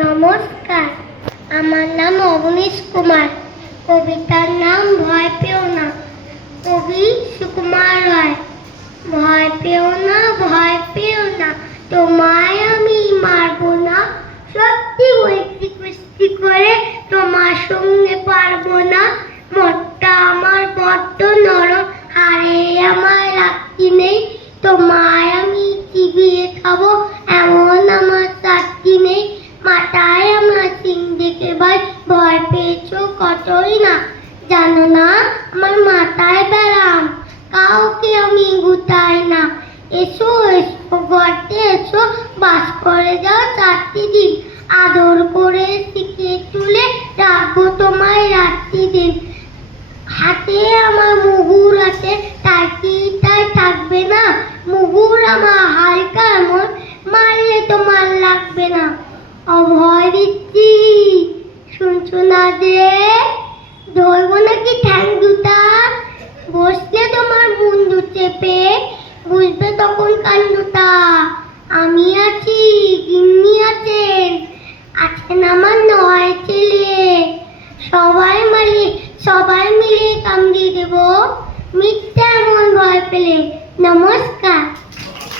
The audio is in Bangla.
নমস্কার, আমার নাম অবনীশ কুমার। কবিতার নাম ভয় পেও না। কবি সুকুমার রায়। ভয় পেও না, ভয় পেও না, তোমায় আমি মারবো না। সত্যি বলছি, কুস্তি করে তোমার সঙ্গে পারবো না। মনটা আমার বড্ড নরম, হারে আমার রাখি নেই। তোমায় আমি চিবিয়ে খাবো, এমন আমার চাকরি নেই। মাথায় আমার সিং দেখে ভাই, ভয় পেয়েছো কতই না। জানো না আমার মাথায় ব্যারাম, কাউকে আমি গুতাই না। এসো এসো গর্তে এসো, বাস করে যাও 4টি দিন। আদর করে শিখে তুলে রাখবো তোমায় রাত্রি দিন। হাতে আমার মুগুর আছে, তাই কি তাই থাকবে না? মুগুর আমার হালকা, এমন মারলে তোমার লাগবে না। অভয় দিচ্ছি, শুনছো না যে? ধরবো নাকি ঠ্যাং দুটা? বসলে তোমার মুন্ডু চেপে, বুঝবে তখন কাণ্ডটা। আমি আছি, গিন্নি আছেন, আছেন আমার 9 ছেলে। সবাই মিলে কামড়িয়ে দেবো, মিথ্যা এমন ভয় পেলে। নমস্কার।